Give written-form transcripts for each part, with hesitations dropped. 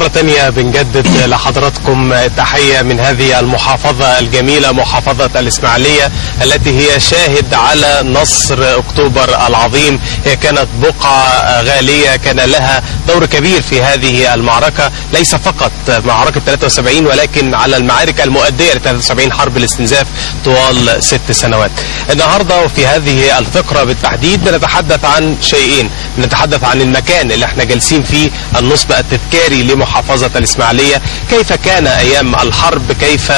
مرة تانية بنجدد لحضراتكم تحية من هذه المحافظة الجميلة، محافظة الإسماعيلية التي هي شاهد على نصر أكتوبر العظيم. هي كانت بقعة غالية، كان لها دور كبير في هذه المعركة، ليس فقط معركة 73 ولكن على المعارك المؤدية ل 73 حرب الاستنزاف طوال 6 سنوات. النهاردة وفي هذه الفقرة بالتحديد بنتحدث عن شيئين، بنتحدث عن المكان اللي احنا جالسين فيه، النصب التذكاري لمحافظة الإسماعيلية، كيف كان أيام الحرب، كيف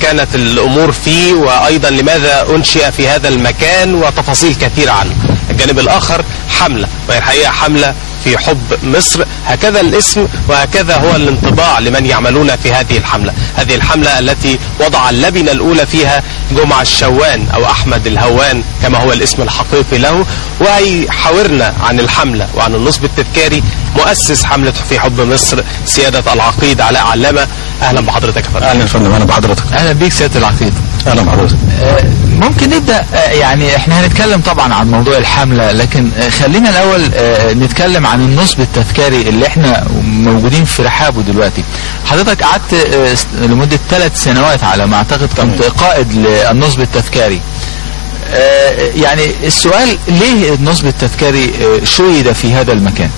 كانت الأمور فيه، وأيضا لماذا أنشئ في هذا المكان، وتفاصيل كثيرة عنه. الجانب الآخر حملة، وهي الحقيقة حملة في حب مصر، هكذا الاسم وهكذا هو الانطباع لمن يعملون في هذه الحملة. هذه الحملة التي وضع اللبنة الأولى فيها جمعة الشوان أو أحمد الهوان كما هو الاسم الحقيقي له، وهيحاورنا عن الحملة وعن النصب التذكاري مؤسس حملة في حب مصر سيادة العقيد علاء علامة. أهلا بحضرتك يا فندم. أهلا يا فندم. أهلا بحضرتك. أهلا بيك سيادة العقيد. أهلا بحضرتك. ممكن نبدأ، يعني احنا هنتكلم طبعا عن موضوع الحملة، لكن خلينا الأول نتكلم عن النصب التذكاري اللي احنا موجودين في رحابه دلوقتي. حضرتك قعدت لمدة 3 سنوات على ما أعتقد كنت قائد للنصب التذكاري. يعني السؤال، ليه النصب التذكاري شيد في هذا المكان؟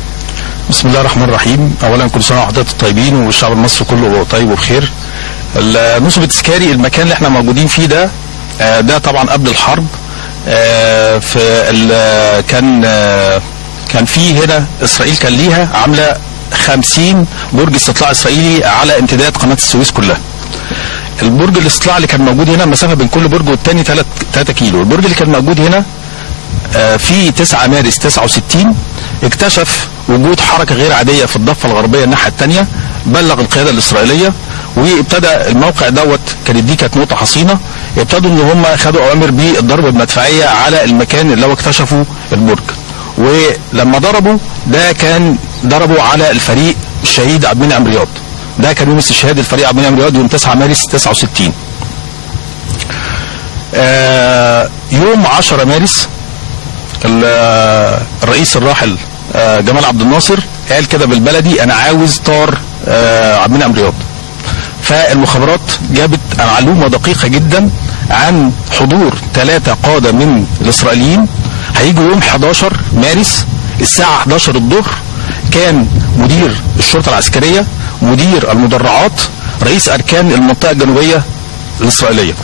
بسم الله الرحمن الرحيم. أولا كل سنة وحضرتك طيبين والشعب المصري كله طيب وبخير. النصب التذكاري المكان اللي احنا موجودين فيه ده طبعا قبل الحرب. كان في هنا اسرائيل كان ليها عامله 50 برج استطلاع اسرائيلي على امتداد قناه السويس كلها. البرج الاستطلاع اللي كان موجود هنا المسافه بين كل برج والتاني 3 كيلو. البرج اللي كان موجود هنا في 9 مارس 69 اكتشف وجود حركه غير عاديه في الضفه الغربيه الناحيه الثانيه، بلغ القياده الاسرائيليه وابتدى الموقع كانت نقطه حصينه. ابتدوا ان هم خدوا اوامر بالضرب بمدفعيه على المكان اللي هو اكتشفوا البرج، ولما ضربوا على الفريق الشهيد عبد المنعم رياض. ده كان يوم استشهاد الفريق عبد المنعم رياض يوم 9 مارس 69. يوم 10 مارس الرئيس الراحل جمال عبد الناصر قال كده بالبلدي: انا عاوز طار عبد المنعم رياض. فالمخابرات جابت معلومه دقيقه جدا عن حضور 3 قاده من الاسرائيليين هيجوا يوم 11 مارس الساعه 11 الظهر. كان مدير الشرطه العسكريه، مدير المدرعات، رئيس اركان المنطقه الجنوبيه الاسرائيليه،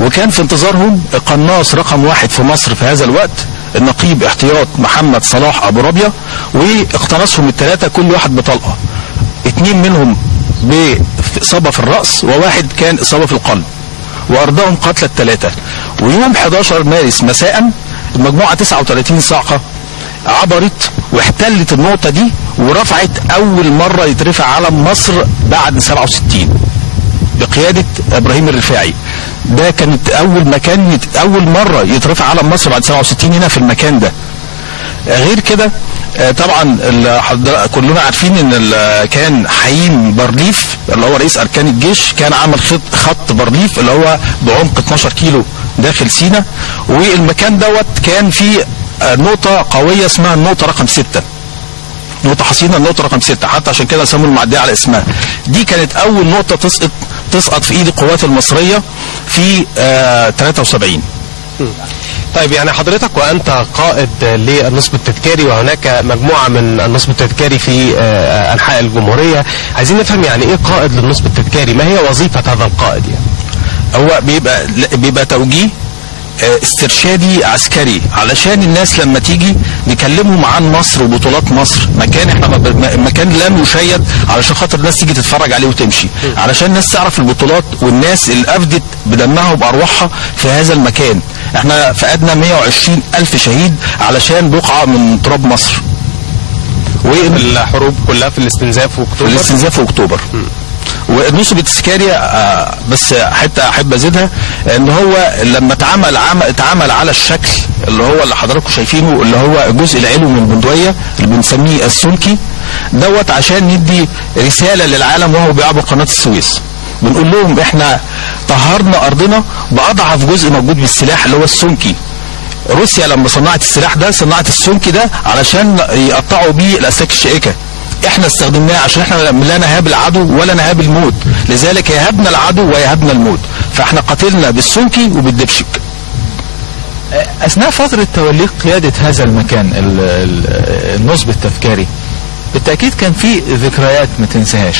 وكان في انتظارهم القناص رقم 1 في مصر في هذا الوقت النقيب احتياط محمد صلاح ابو ربيع، واقتنصهم ال3 كل واحد بطلقه، 2 منهم بإصابة في الرأس وواحد كان إصابة في القلب، وأردهم قتل ال3. ويوم 11 مارس مساء المجموعة 39 صاعقة عبرت واحتلت النقطة دي ورفعت أول مرة يترفع علم مصر بعد 67 بقيادة إبراهيم الرفاعي. ده كانت أول مرة يترفع علم مصر بعد 67 هنا في المكان ده. غير كده طبعا كلنا عارفين ان كان حييم بارليف اللي هو رئيس اركان الجيش كان عامل خط بارليف اللي هو بعمق 12 كيلو داخل سيناء، والمكان كان فيه نقطة قوية اسمها النقطة رقم 6، نقطة حصينة النقطة رقم 6، حتى عشان كده سموا المعدية على اسمها. دي كانت أول نقطة تسقط في إيد القوات المصرية في 73. طيب، يعني حضرتك وأنت قائد للنصب التذكاري وهناك مجموعة من النصب التذكاري في أنحاء الجمهورية، عايزين نفهم يعني إيه قائد للنصب التذكاري؟ ما هي وظيفة هذا القائد؟ يعني هو بيبقى توجيه استرشادي عسكري علشان الناس لما تيجي نكلمهم عن مصر وبطولات مصر، مكان لم يشيد علشان خاطر الناس تيجي تتفرج عليه وتمشي، علشان الناس تعرف البطولات والناس اللي أفدت بدمها وبأرواحها في هذا المكان. احنا فقدنا 120,000 شهيد علشان بقعة من تراب مصر. والحروب كلها في الاستنزاف واكتوبر. والنصب التذكاري بس حتى احب ازيدها ان هو لما اتعمل على الشكل اللي حضراتكم شايفينه، اللي هو الجزء العلوي من البندقيه اللي بنسميه السمكي عشان ندي رساله للعالم وهو بيعبر قناه السويس. بنقول لهم احنا طهرنا ارضنا باضعف جزء موجود بالسلاح اللي هو السمكي. روسيا لما صنعت السلاح ده صنعت السمكي ده علشان يقطعوا بيه الاسلاك الشائكه احنا استخدمناه عشان احنا لا نهاب العدو ولا نهاب الموت، لذلك يهبنا العدو ويهبنا الموت، فاحنا قتلنا بالسنكي وبالدبشك. اثناء فتره توليك قياده هذا المكان النصب التذكاري بالتاكيد كان في ذكريات ما تنساهاش.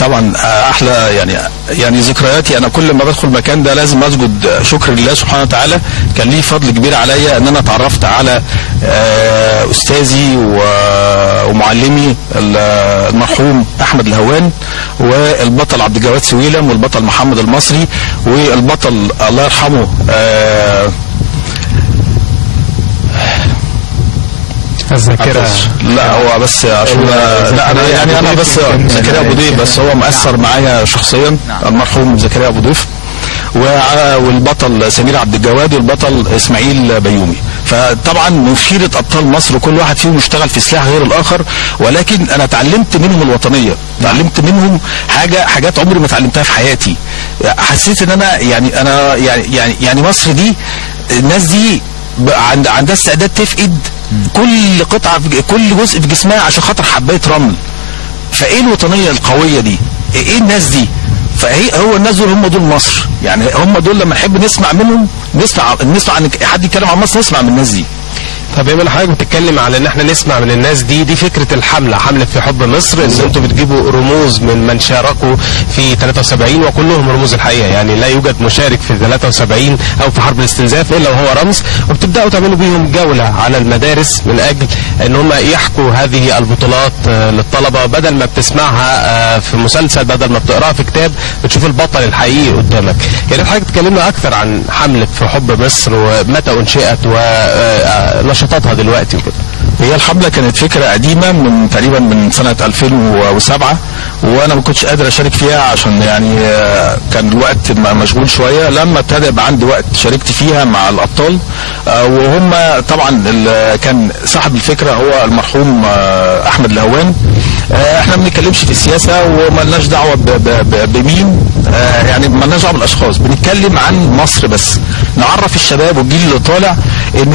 طبعا احلى يعني ذكرياتي، انا كل ما بدخل المكان ده لازم اسجد شكر لله سبحانه وتعالى. كان ليه فضل كبير عليا ان انا اتعرفت على استاذي ومعلمي المرحوم احمد الهوان، والبطل عبد الجواد سويلم، والبطل محمد المصري، والبطل الله يرحمه الذاكرة. لا هو بس عشان لا انا بس زكريا ابو ضيف، بس هو مؤثر معايا شخصيا، المرحوم زكريا ابو ضيف، والبطل سمير عبد الجواد، والبطل اسماعيل بيومي. فطبعا من خيرة ابطال مصر كل واحد فيهم اشتغل في سلاح غير الاخر، ولكن انا اتعلمت منهم الوطنيه، اتعلمت منهم حاجات عمري ما اتعلمتها في حياتي. حسيت ان انا يعني مصر دي، الناس دي عندها استعداد تفقد كل قطعه، كل جزء في جسمها عشان خاطر حبايه رمل. فايه الوطنيه القويه دي؟ ايه الناس دي؟ هو الناس دول هم دول مصر، يعني هم دول لما نحب نسمع منهم، نسمع عن حد يتكلم عن مصر، نسمع من الناس دي. طب يا حضرتك بتتكلم على ان احنا نسمع من الناس دي فكره الحمله، حمله في حب مصر، ان انتم بتجيبوا رموز من شاركوا في 73 وكلهم رموز الحقيقه، يعني لا يوجد مشارك في 73 او في حرب الاستنزاف الا وهو رمز، وبتبداوا تعملوا بيهم جوله على المدارس من اجل ان هم يحكوا هذه البطولات للطلبه، بدل ما بتسمعها في مسلسل، بدل ما بتقراها في كتاب، بتشوف البطل الحقيقي قدامك. يعني حضرتك تكلمنا اكثر عن حمله في حب مصر ومتى انشئت ونشاطاتها دلوقتي وكده. هي الحمله كانت فكره قديمه من تقريبا من سنه 2007، وانا ما كنتش قادر اشارك فيها عشان يعني كان الوقت مشغول شويه. لما ابتدى يبقى عندي وقت شاركت فيها مع الابطال، وهم طبعا كان صاحب الفكره هو المرحوم احمد الهوان. احنا ما بنتكلمش في السياسه ومالناش دعوه بمين، يعني مالناش دعوه بالاشخاص، بنتكلم عن مصر بس، نعرف الشباب والجيل اللي طالع ان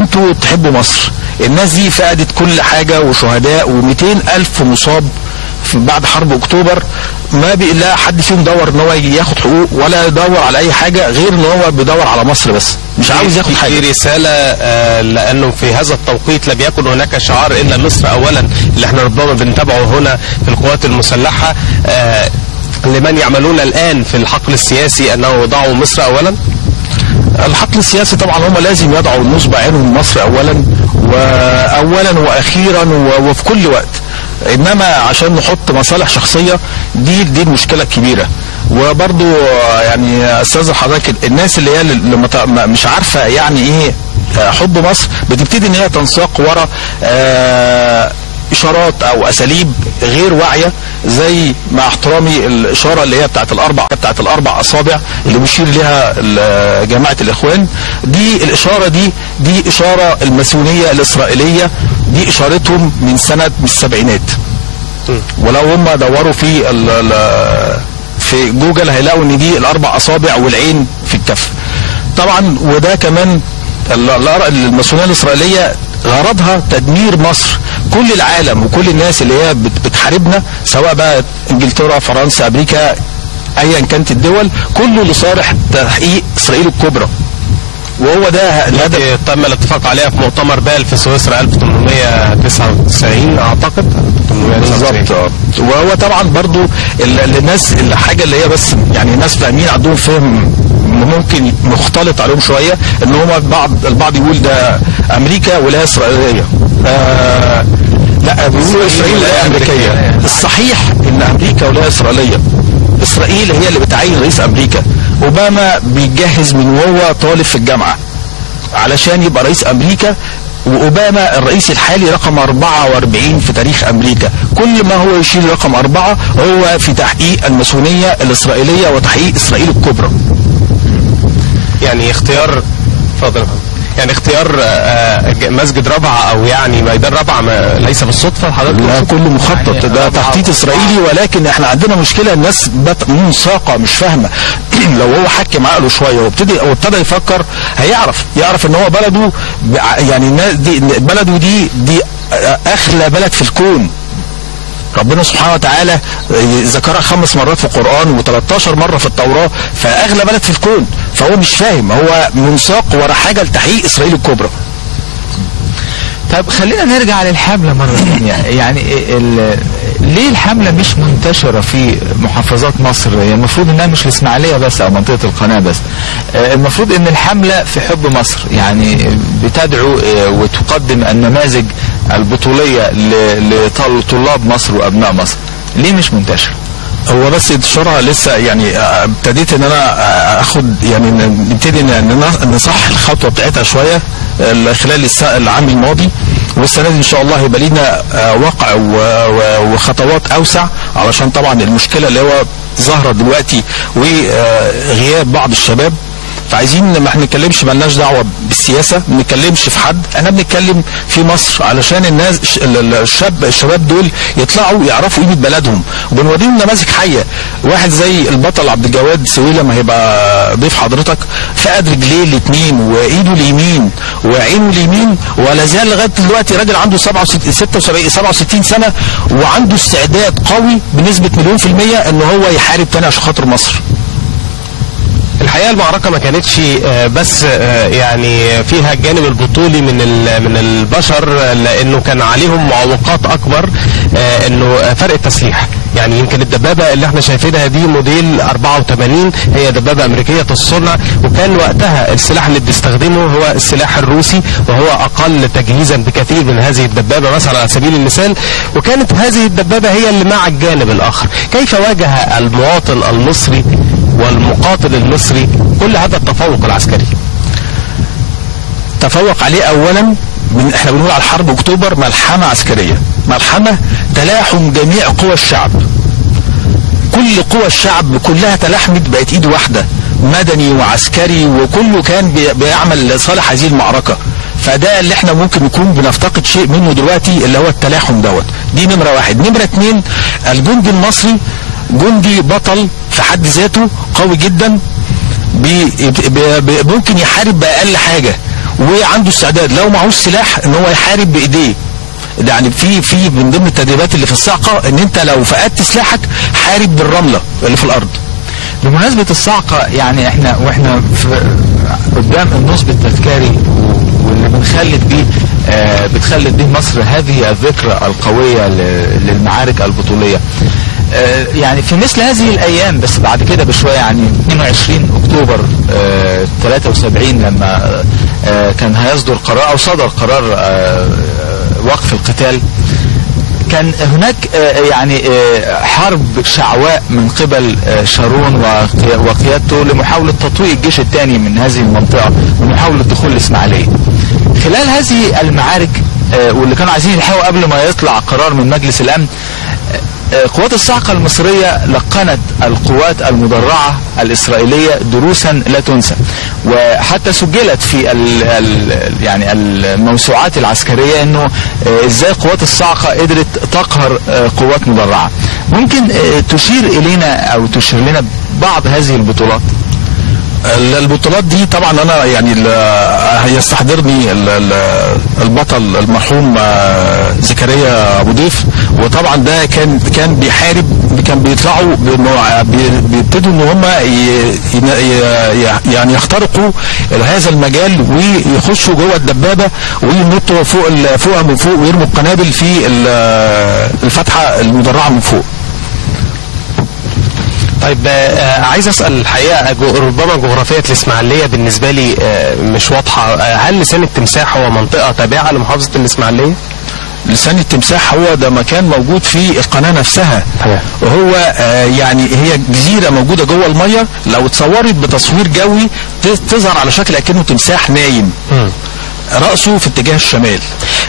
انتوا تحبوا مصر. الناس دي فقدت كل حاجه، وشهداء، و200 ألف مصاب بعد حرب اكتوبر، ما لا حد فيهم دور ان هو ياخد حقوق ولا يدور على اي حاجه غير ان هو بيدور على مصر بس، مش عاوز ياخد حاجه. في رساله لانه في هذا التوقيت لم يكن هناك شعار الا مصر اولا، اللي احنا ربما بنتابعه هنا في القوات المسلحه، لمن يعملون الان في الحقل السياسي انه يضعوا مصر اولا. الحقل السياسي طبعا هم لازم يضعوا النصب عينهم مصر اولا واخيرا وفي كل وقت، انما عشان نحط مصالح شخصيه دي المشكله الكبيره. وبرضو يعني استاذ حضرتك، الناس اللي هي مش عارفه يعني ايه حب مصر، بتبتدي ان هي تنساق ورا اشارات او اساليب غير واعيه، زي مع احترامي الاشاره اللي هي بتاعت الاربع اصابع اللي بيشير لها جماعه الاخوان. دي الاشاره دي اشاره الماسونيه الاسرائيليه، دي اشارتهم من سنه السبعينات. ولو هم دوروا في جوجل هيلاقوا ان دي الاربع اصابع والعين في الكف. طبعا وده كمان الماسونيه الاسرائيليه غرضها تدمير مصر. كل العالم وكل الناس اللي هي بتحاربنا، سواء بقى انجلترا، فرنسا، امريكا، ايا كانت الدول، كله لصالح تحقيق اسرائيل الكبرى. وهو ده الهدف. تم الاتفاق عليها في مؤتمر بال في سويسرا 1899 اعتقد. بالظبط. وهو طبعا برضو الناس الحاجه اللي هي بس يعني الناس فاهمين عندهم فهم ممكن مختلط عليهم شويه، ان هم البعض يقول ده امريكا ولايه اسرائيليه. لا، بيقولوا اسرائيل ولايه امريكيه. الصحيح ان امريكا ولايه اسرائيليه. اسرائيل هي اللي بتعين رئيس امريكا. اوباما بيجهز من وهو طالب في الجامعه علشان يبقى رئيس امريكا، واوباما الرئيس الحالي رقم 44 في تاريخ امريكا. كل ما هو يشيل رقم 4 هو في تحقيق الماسونيه الاسرائيليه وتحقيق اسرائيل الكبرى. يعني اختيار اختيار مسجد ربعة او يعني ميدان ربعة ليس بالصدفة حضرتك؟ لا، كله مخطط، ده تخطيط اسرائيلي. ولكن احنا عندنا مشكلة، الناس منساقة مش فاهمة. لو هو حكم عقله شوية وابتدى يفكر، يعرف ان هو بلده، يعني بلده دي اغلى بلد في الكون. ربنا سبحانه وتعالى ذكرها 5 مرات في القرآن و13 مرة في التوراة، فأغلى بلد في الكون، فهو مش فاهم، هو منساق ورا حاجة لتحقيق إسرائيل الكبرى. طب خلينا نرجع للحملة مرة ثانية. يعني ليه الحملة مش منتشرة في محافظات مصر؟ هي المفروض انها مش الاسماعيلية بس او منطقة القناة بس. المفروض ان الحملة في حب مصر، يعني بتدعو وتقدم النماذج البطولية لطلاب مصر وابناء مصر. ليه مش منتشرة؟ هو بس انتشارها لسه، يعني ابتديت ان انا اخد، يعني نبتدي ان نصح الخطوه بتاعتها شويه خلال العام الماضي، والسنه دي ان شاء الله هيبقى لينا واقع وخطوات اوسع، علشان طبعا المشكله اللي هو ظاهره دلوقتي وغياب بعض الشباب. فعايزين ما احنا نتكلمش، مالناش دعوه بالسياسه، ما نتكلمش في حد، احنا بنتكلم في مصر علشان الناس الشباب دول يطلعوا يعرفوا قيمه بلدهم، وبنوريهم نماذج حيه. واحد زي البطل عبد الجواد سويلة ما هيبقى ضيف حضرتك، فقد رجليه الاثنين وايده اليمين وعينه اليمين، ولا زال لغايه دلوقتي راجل عنده 67 سنه، وعنده استعداد قوي بنسبه 100% ان هو يحارب تاني عشان خاطر مصر. الحقيقه المعركه ما كانتش بس يعني فيها الجانب البطولي من البشر، لانه كان عليهم معوقات اكبر، انه فرق التسليح. يعني يمكن الدبابه اللي احنا شايفينها دي موديل 84 هي دبابه امريكيه الصنع، وكان وقتها السلاح اللي بيستخدمه هو السلاح الروسي، وهو اقل تجهيزا بكثير من هذه الدبابه مثلا على سبيل المثال. وكانت هذه الدبابه هي اللي مع الجانب الاخر. كيف واجه المواطن المصري والمقاتل المصري كل هذا التفوق العسكري؟ تفوق عليه اولا احنا بنقول على حرب اكتوبر ملحمه عسكريه، ملحمه تلاحم جميع قوى الشعب. كل قوى الشعب كلها تلاحمت، بقت ايد واحده، مدني وعسكري، وكله كان بيعمل لصالح هذه المعركه. فده اللي احنا ممكن نكون بنفتقد شيء منه دلوقتي، اللي هو التلاحم دوت. دي نمره واحد. نمره اتنين، الجندي المصري جندي بطل في حد ذاته، قوي جدا، ممكن يحارب بأقل حاجة، وعنده استعداد لو معهوش سلاح ان هو يحارب بايديه. يعني في من ضمن التدريبات اللي في الصاعقة ان انت لو فقدت سلاحك حارب بالرملة اللي في الارض. بمناسبة الصاعقة، يعني احنا واحنا قدام النصب التذكاري واللي بتخلد بيه مصر هذه الذكرى القوية للمعارك البطولية. يعني في مثل هذه الايام، بس بعد كده بشويه، يعني 22 اكتوبر 73 لما كان هيصدر قرار او صدر قرار وقف القتال، كان هناك يعني حرب شعواء من قبل شارون وقيادته لمحاولة تطويق الجيش الثاني من هذه المنطقة ومحاولة دخول الإسماعيلية. خلال هذه المعارك واللي كانوا عايزين يلحقوا قبل ما يطلع قرار من مجلس الأمن، قوات الصاعقة المصرية لقنت القوات المدرعة الإسرائيلية دروسا لا تنسى، وحتى سجلت في يعني الموسوعات العسكرية انه ازاي قوات الصاعقة قدرت تقهر قوات مدرعة. ممكن تشير الينا او تشير لنا بعض هذه البطولات؟ البطولات دي طبعا انا يعني هيستحضرني البطل المرحوم زكريا ابو ضيف، وطبعا ده كان بيحارب، كان بيطلعوا بيبتدوا ان هم يعني يخترقوا هذا المجال ويخشوا جوه الدبابه وينطوا فوقها من فوق ويرموا القنابل في الفتحه المدرعه من فوق. طيب عايز اسال الحقيقه، ربما جغرافيه الاسماعيليه بالنسبه لي مش واضحه، هل لسان التمساح هو منطقه تابعه لمحافظه الاسماعيليه؟ لسان التمساح هو ده مكان موجود في القناه نفسها، وهو يعني هي جزيره موجوده جوه الميه، لو اتصورت بتصوير جوي تظهر على شكل اكنه تمساح نايم رأسه في اتجاه الشمال.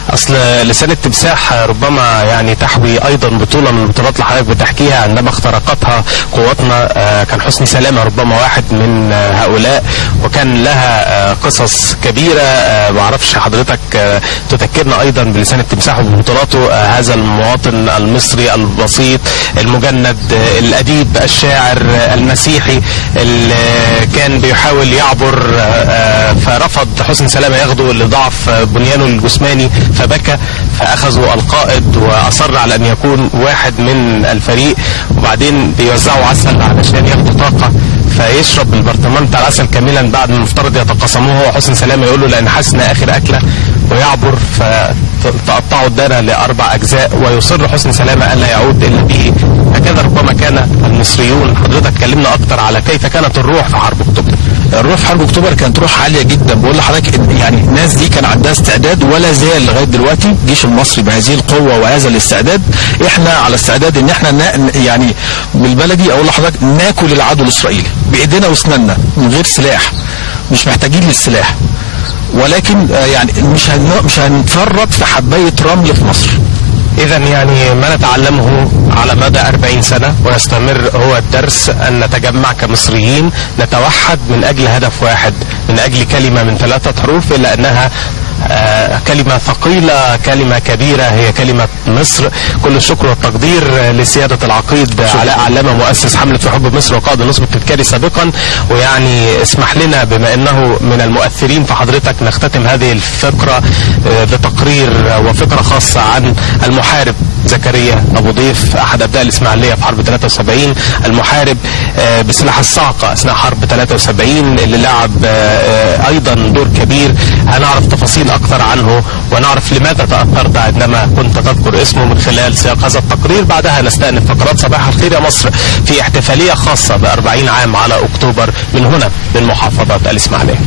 اصل لسان التمساح ربما يعني تحوي ايضا بطولة من البطولات اللي حضرتك بتحكيها عندما اخترقتها قواتنا، كان حسني سلامة ربما واحد من هؤلاء، وكان لها قصص كبيرة. معرفش حضرتك تذكرنا ايضا بلسان التمساح وبطولاته، هذا المواطن المصري البسيط المجند الاديب الشاعر المسيحي اللي كان بيحاول يعبر، فرفض حسني سلامة ياخده ضعف بنيانه الجسماني فبكى، فاخذوا القائد واصر على ان يكون واحد من الفريق، وبعدين بيوزعوا عسل علشان ياخدوا طاقه، فيشرب البرطمان بتاع العسل كاملا بعد ما المفترض يتقاسموه هو وحسن سلامه، يقول له لان حاسنا اخر اكله، ويعبر فتقطعوا الدانه لاربع اجزاء، ويصر حسن سلامه الا يعود الا به. هكذا ربما كان المصريون. حضرتك كلمنا اكتر على كيف كانت الروح في حرب اكتوبر. الروح في حرب اكتوبر كانت روح عاليه جدا، بقول لحضرتك يعني الناس دي كان عندها استعداد، ولا زال لغايه دلوقتي الجيش المصري بهذه القوه وهذا الاستعداد. احنا على استعداد ان احنا يعني بالبلدي اقول لحضرتك ناكل العدو الاسرائيلي بايدينا واسناننا من غير سلاح، مش محتاجين للسلاح، ولكن يعني مش هنتفرط في حبايه رمل في مصر. إذا يعني ما نتعلمه على مدى 40 سنة ويستمر هو الدرس أن نتجمع كمصريين، نتوحد من أجل هدف واحد، من أجل كلمة من 3 حروف، إلا أنها كلمة ثقيلة، كلمة كبيرة، هي كلمة مصر. كل الشكر والتقدير لسيادة العقيد علاء علامة، مؤسس حملة في حب مصر وقائد النصب التذكاري سابقا. ويعني اسمح لنا بما أنه من المؤثرين فحضرتك نختتم هذه الفقرة بتقرير وفقرة خاصة عن المحارب زكريا أبو ضيف، أحد أبناء الإسماعيلية في حرب 73، المحارب بسلاح الصاعقة أثناء حرب 73 اللي لعب أيضا دور كبير. هنعرف تفاصيل أكثر عنه ونعرف لماذا تأثرت عندما كنت تذكر اسمه من خلال سياق هذا التقرير. بعدها نستأنف فقرات صباح الخير يا مصر في احتفالية خاصة ب40 عام على أكتوبر من هنا من محافظة الإسماعيلية.